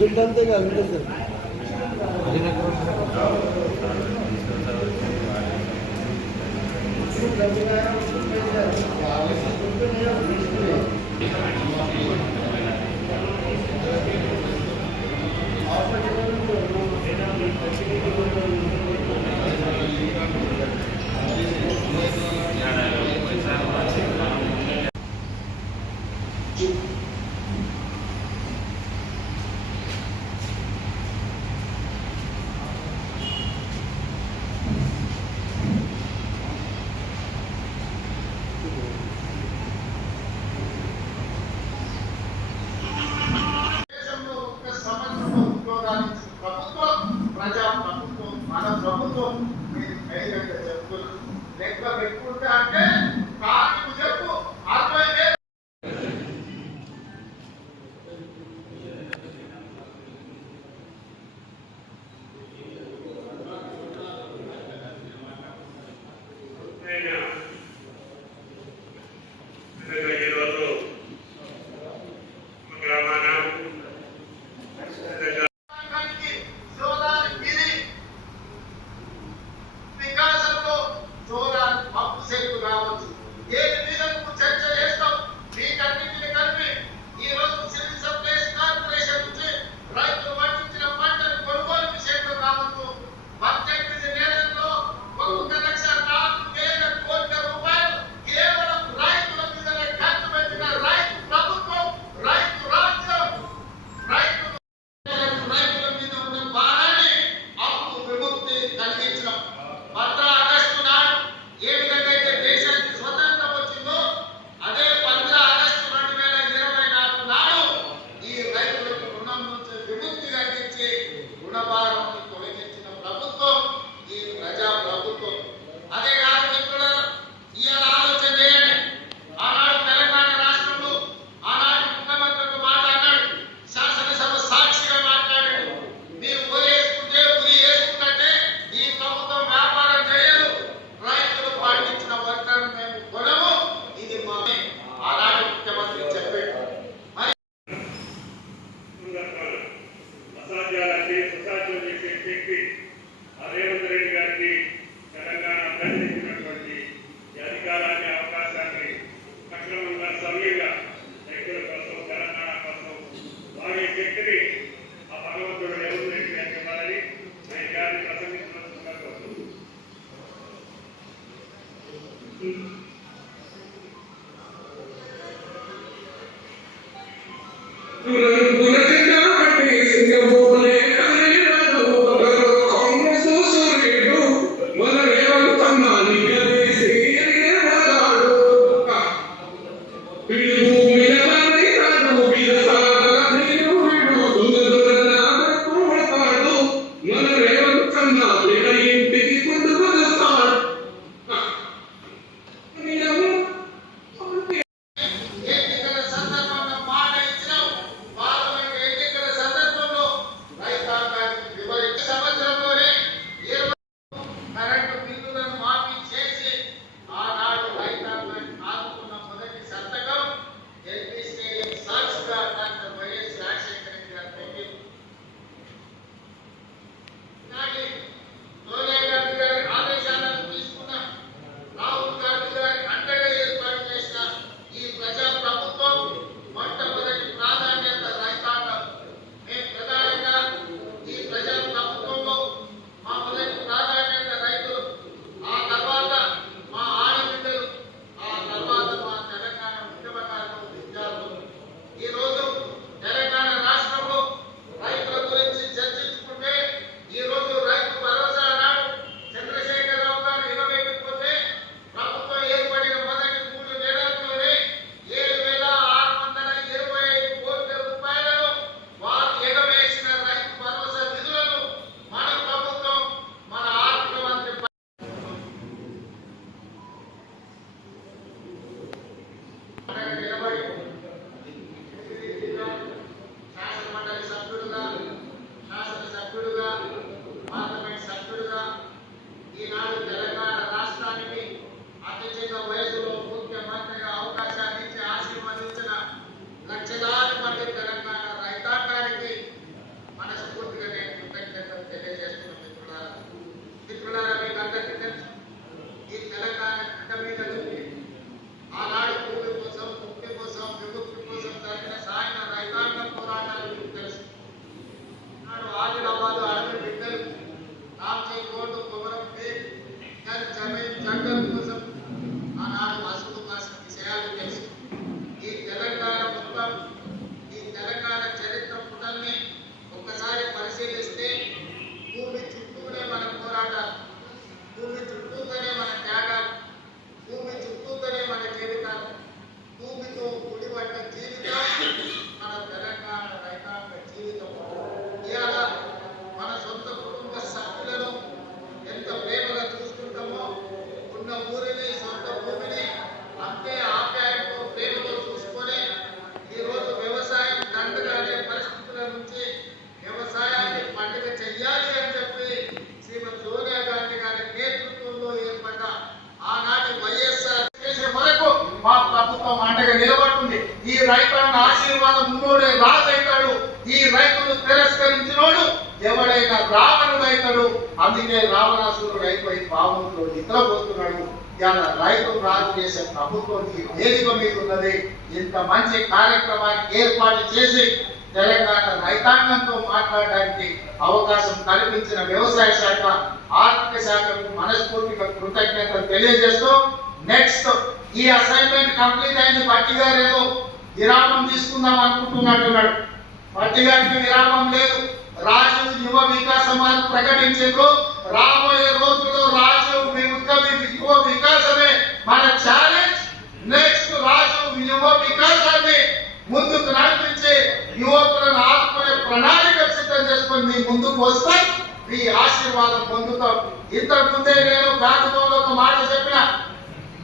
దుడ్డంతేగా వెంకటేశ్వర వ్యక్తిని ఆ భగవంతుడు ఎవరు ఇవ్వాలని నేను గారిని ప్రసంగించడం అందుకే రావణాసురుడు అయిపోయి పాముతో నిద్రపోతున్నాడు ఇవాళ రైతు రాజు చేసే ప్రభుత్వం ఈ వేదిక మీద ఉన్నది. ఇంత మంచి కార్యక్రమాన్ని ఏర్పాటు చేసి తెలంగాణ రైతాంగంతో మాట్లాడడానికి అవకాశం కల్పించిన వ్యవసాయ శాఖ ఆర్థిక శాఖకు మనస్ఫూర్తిగా కృతజ్ఞతలు తెలియజేస్తూ నెక్స్ట్ ఈ అసైన్మెంట్ కంప్లీట్ అయింది. పట్టి గారు ఏదో విరామం తీసుకుందాం అనుకుంటున్నట్టున్నాడు. పట్టి గారికి విరామం లేదు. రాజు యువ వికాసం అని ప్రకటించారు రాబోయే రోజుల్లో రాజు యువ వికాసమే మన ఛాలెంజ్ నెక్స్ట్ రాజు యువ వికాసాన్ని ముందుకు నడిపించి యువకులను ఆత్మనే ప్రణాళిక సిద్ధం చేసుకొని మీ ముందుకు వస్తే. మీ ఆశీర్వాదం పొందుతాం. ఇంతకు ముందే నేను ప్రాంతంలో ఒక మాట చెప్పిన.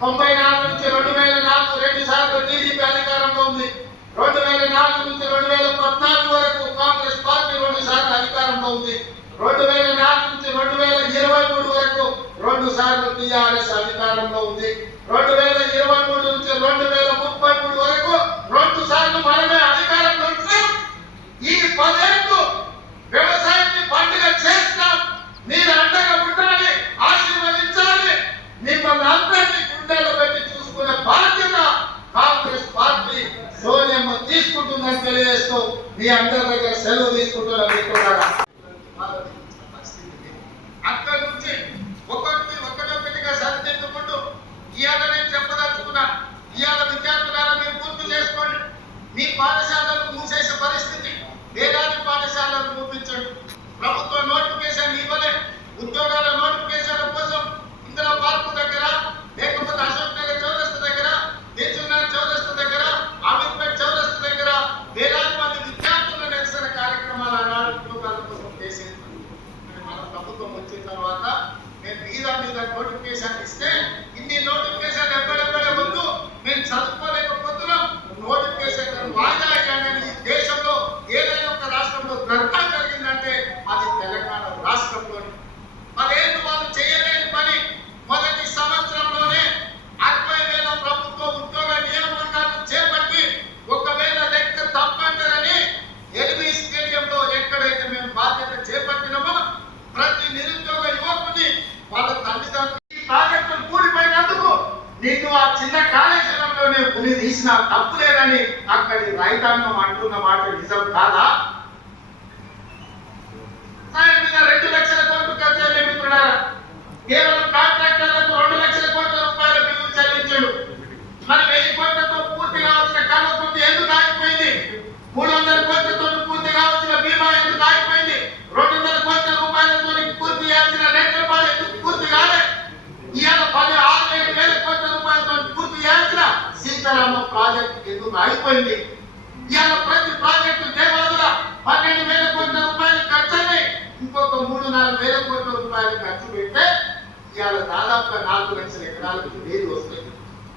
తొంభై నాలుగు నుంచి రెండు వేల నాలుగు రెండు సార్లు టీడీపీ అధికారంలో ఉంది. రెండు వేల నాలుగు నుంచి రెండు వేల పద్నాలుగు వరకు కాంగ్రెస్ పార్టీ సార్లు అధికారంలో ఉంది. రెండు వేల నాలుగు నుంచి రెండు వేల ఇరవై మూడు వరకు రెండు సార్లు టీఆర్ఎస్ అధికారంలో ఉంది. రెండు వేల ఇరవై మూడు నుంచి రెండు వేల రైతాంగం అంటున్న మాట నిజం కాదా? రెండు లక్షల కోట్లు ఖర్చు మిత్రులారా కేవలం కాంట్రాక్టర్లకు రెండు లక్షల కోట్ల రూపాయల బిల్లు చెల్లించాడు. మరి వెయ్యి కోట్లతో పూర్తి కావాల్సిన కల్వకుర్తి ఎందుకు ఆగిపోయింది? మూడు వందల కోట్లతో పూర్తి కావాల్సిన బీమా ఎందుకు ఆగిపోయింది? రెండు వందల కోట్ల రూపాయలతో పూర్తి చేయాల్సిన నేత్రపాలు ఎందుకు పూర్తి కాలే? ఇవాళ పది ఆరు ఏడు వేల కోట్ల రూపాయలతో పూర్తి చేయాల్సిన సీతారామ ప్రాజెక్ట్ ఎందుకు ఆగిపోయింది? ఇవాళ ప్రతి ప్రాజెక్టు దేవాదుల పన్నెండు వేల కోట్ల రూపాయలు ఖర్చు అయినాయి ఇంకొక మూడు నాలుగు వేల కోట్ల రూపాయలు ఖర్చు పెడితే ఇవాళ దాదాపుగా నాలుగు లక్షల ఎకరాలకు నీళ్ళు వస్తాయి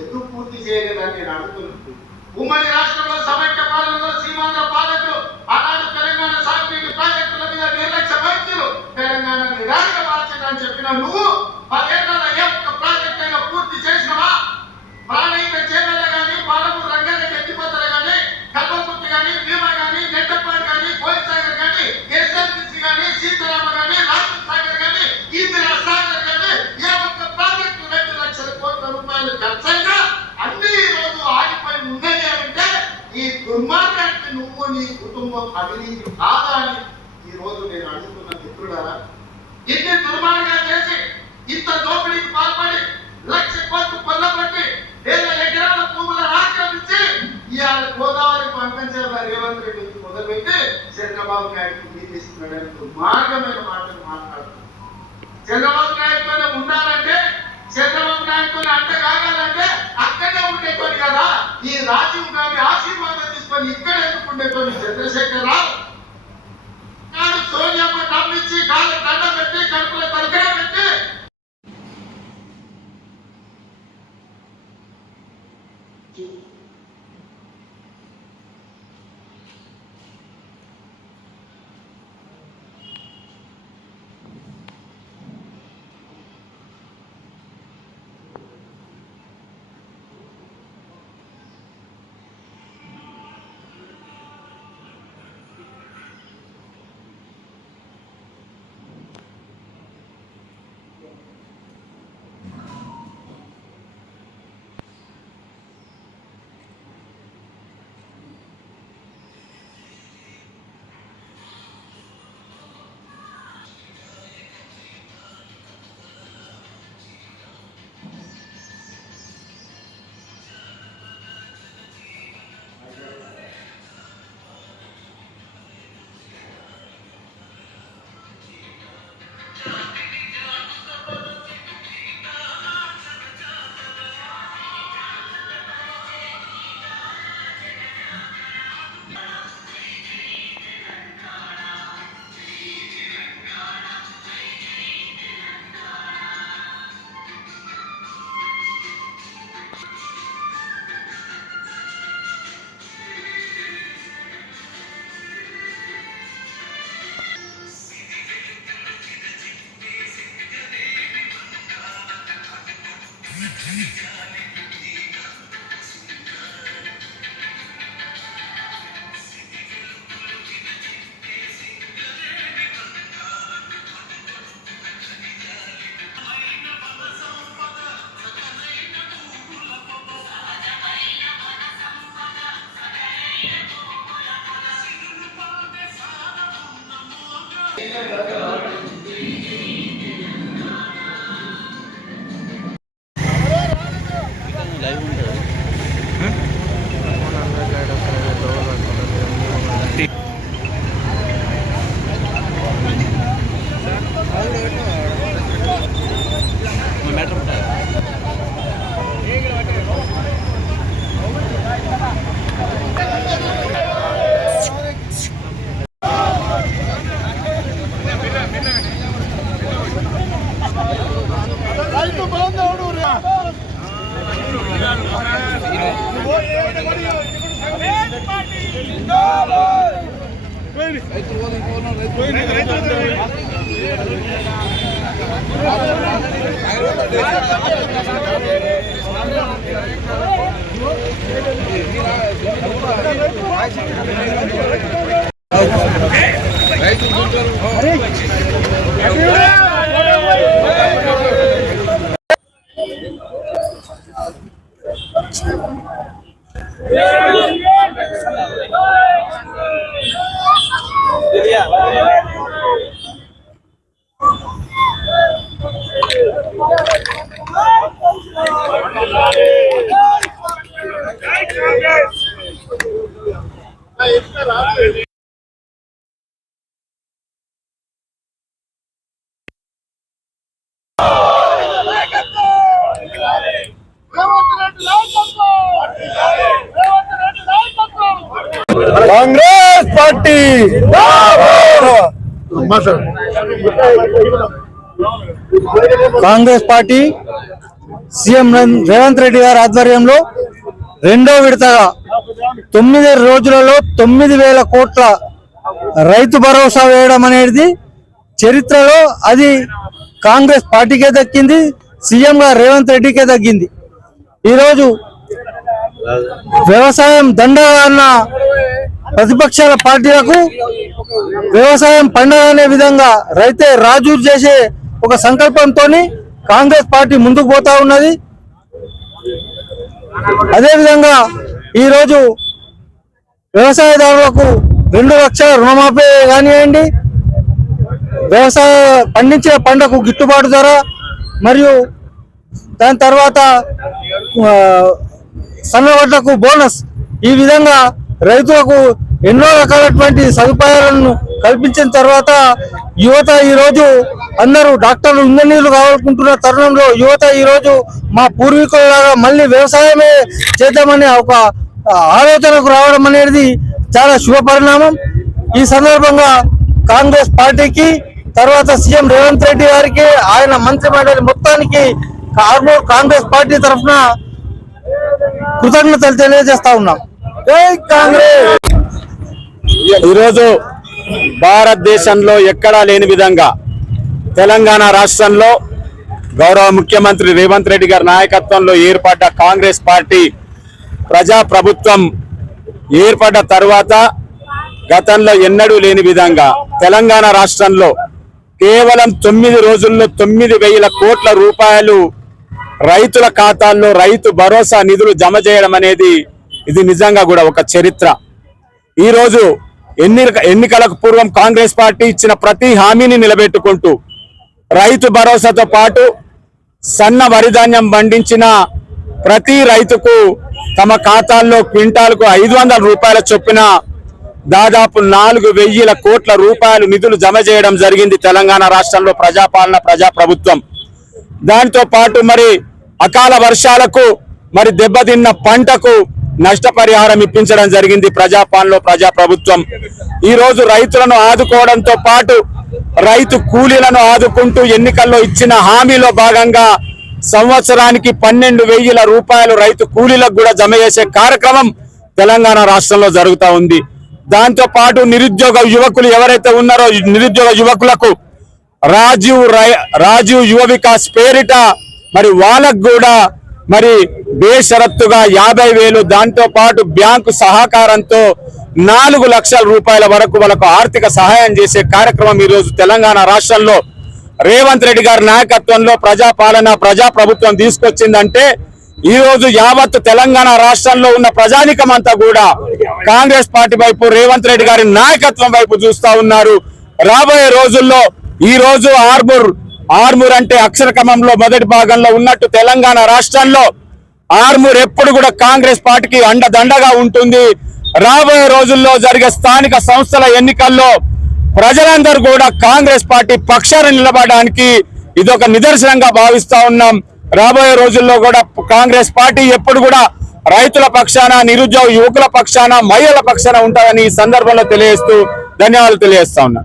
ఎందుకు పూర్తి చేయలేదని నేను అడుగుతున్నాను. ఉమ్మడి రాష్ట్రంలో సమైక్య పాలనలో సీమాంధ్ర పాలకులు ఆనాడు తెలంగాణ సాగునీటి ప్రాజెక్టుల మీద నిర్లక్ష్య వైద్యులు తెలంగాణ నిరాశ మార్చిందని చెప్పిన నువ్వు. పదేళ్ళ ఏ ఒక్క ప్రాజెక్ట్ అయినా పూర్తి చేసినవా? ప్రాణహిత అవినీతి కాదా అని ఈ రోజు నేను అడుగుతున్న మిత్రుడారా ఇన్ని దుర్మార్గాలు చేసి ఇంత దోపిడీకి పాల్పడి లక్ష కోట్లు పొందబట్టి వేల ఎకరాల భూములను ఆక్రమించి ఇవాళ గోదావరి పంపించారు రేవంత్ రెడ్డి మొదలుపెట్టి చంద్రబాబు నాయుడు నిందిస్తున్నాడని దుర్మార్గమైన మాటలు మాట్లాడుతున్నారు చంద్రబాబు నాయుడుతోనే ఉండాలంటే చంద్రబాబు నాయుడుతోనే అంట కాగాలంటే అక్కడే ఉండేటోడు కదా. ఈ రాజీవ్ గాంధీ ఆశీర్వాదం తీసుకొని ఇక్కడ ఎందుకు చంద్రశేఖర్ రావు నాడు సోనియమ్మ నమ్మించి కాళ్ళ దండ పెట్టి కడుపులో తలకాయ పెట్టి రైతులు Congress party Congress party CM Revanth Reddy గారి ఆధ్వర్యంలో రెండో విడతగా తొమ్మిది రోజులలో తొమ్మిది వేల కోట్ల రైతు భరోసా వేయడం అనేది చరిత్రలో అది కాంగ్రెస్ పార్టీకే దక్కింది సీఎంగా రేవంత్ రెడ్డికే దక్కింది. ఈరోజు వ్యవసాయం దండగా అన్న ప్రతిపక్షాల పార్టీలకు వ్యవసాయం పండగ అనే విధంగా రైతే రాజు చేసే ఒక సంకల్పంతో కాంగ్రెస్ పార్టీ ముందుకు పోతా ఉన్నది. అదేవిధంగా ఈరోజు వ్యవసాయదారులకు రెండు లక్షల రుణమాఫీ కానివ్వండి. వ్యవసాయ పండించిన పంటకు గిట్టుబాటు ధర మరియు దాని తర్వాత ఆ, సన్నవడ్లకు బోనస్. ఈ విధంగా రైతులకు ఎన్నో రకాలటువంటి సదుపాయాలను కల్పించిన తర్వాత యువత ఈరోజు అందరూ డాక్టర్లు ఇంజనీర్లు కావాలనుకుంటున్న తరుణంలో యువత ఈరోజు మా పూర్వీకులలాగా మళ్ళీ వ్యవసాయమే చేద్దామనే ఒక ఆలోచనకు రావడం అనేది చాలా శుభ పరిణామం ఈ సందర్భంగా కాంగ్రెస్ పార్టీకి తర్వాత సీఎం రేవంత్ రెడ్డి గారికి ఆయన మంత్రి మండలి మొత్తానికి ఆర్మూర్ కాంగ్రెస్ పార్టీ తరఫున కృతజ్ఞతలు తెలియజేస్తా ఉన్నాం. కాంగ్రెస్! ఈరోజు భారతదేశంలో ఎక్కడా లేని విధంగా తెలంగాణ రాష్ట్రంలో గౌరవ ముఖ్యమంత్రి రేవంత్ రెడ్డి గారి నాయకత్వంలో ఏర్పడ్డ కాంగ్రెస్ పార్టీ ప్రజా ప్రభుత్వం ఏర్పడ్డ తర్వాత గతంలో ఎన్నడూ లేని విధంగా తెలంగాణ రాష్ట్రంలో కేవలం తొమ్మిది రోజుల్లో తొమ్మిది వేల కోట్ల రూపాయలు రైతుల ఖాతాల్లో రైతు భరోసా నిధులు జమ చేయడం అనేది ఇది నిజంగా కూడా ఒక చరిత్ర. ఈరోజు ఎన్ని ఎన్నికలకు పూర్వం కాంగ్రెస్ పార్టీ ఇచ్చిన ప్రతి హామీని నిలబెట్టుకుంటూ రైతు భరోసాతో పాటు సన్న వరిధాన్యం పండించిన ప్రతి రైతుకు తమ ఖాతాల్లో క్వింటాల్కు ఐదు వందల రూపాయల చొప్పున దాదాపు నాలుగు వెయ్యిల కోట్ల రూపాయలు నిధులు జమ చేయడం జరిగింది తెలంగాణ రాష్ట్రంలో ప్రజాపాలన ప్రజాప్రభుత్వం. దాంతో పాటు మరి అకాల వర్షాలకు మరి దెబ్బతిన్న పంటకు నష్టపరిహారం ఇప్పించడం జరిగింది ప్రజాపాలనలో ప్రజాప్రభుత్వం. ఈ రోజు రైతులను ఆదుకోవడంతో పాటు రైతు కూలీలను ఆదుకుంటూ ఎన్నికల్లో ఇచ్చిన హామీలో భాగంగా సంవత్సరానికి పన్నెండు వేల రూపాయలు రైతు కూలీలకు కూడా జమ చేసే కార్యక్రమం తెలంగాణ రాష్ట్రంలో జరుగుతూ ఉంది. దాంతో పాటు నిరుద్యోగ యువకులు ఎవరైతే ఉన్నారో నిరుద్యోగ యువకులకు రాజీవ్ రై- రాజీవ్ యువ వికాస్ పేరిట మరి వాళ్ళకు కూడా మరి బేషరత్తుగా యాభై వేలు దాంతో పాటు బ్యాంకు సహకారంతో నాలుగు లక్షల రూపాయల వరకు వాళ్ళకు ఆర్థిక సహాయం చేసే కార్యక్రమం ఈరోజు తెలంగాణ రాష్ట్రంలో రేవంత్ రెడ్డి గారి నాయకత్వంలో ప్రజాపాలన ప్రజా ప్రభుత్వం తీసుకొచ్చిందంటే ఈ రోజు యావత్ తెలంగాణ రాష్ట్రంలో ఉన్న ప్రజానికం అంతా కూడా కాంగ్రెస్ పార్టీ వైపు రేవంత్ రెడ్డి గారి నాయకత్వం వైపు చూస్తా ఉన్నారు. రాబోయే రోజుల్లో ఈ రోజు ఆర్మూర్ ఆర్మూర్ అంటే అక్షర క్రమంలో మొదటి భాగంలో ఉన్నట్టు తెలంగాణ రాష్ట్రంలో ఆర్మూర్ ఎప్పుడు కూడా కాంగ్రెస్ పార్టీకి అండదండగా ఉంటుంది. రాబోయే రోజుల్లో జరిగే స్థానిక సంస్థల ఎన్నికల్లో ప్రజలందరూ కూడా కాంగ్రెస్ పార్టీ పక్షాన నిలబడడానికి ఇది ఒక నిదర్శనంగా భావిస్తా ఉన్నాం. రాబోయే రోజుల్లో కూడా కాంగ్రెస్ పార్టీ ఎప్పుడు కూడా రైతుల పక్షాన నిరుద్యోగ యువకుల పక్షాన మహిళల పక్షాన ఉంటుందని ఈ సందర్భంలో తెలియజేస్తూ ధన్యవాదాలు తెలియజేస్తా ఉన్నా.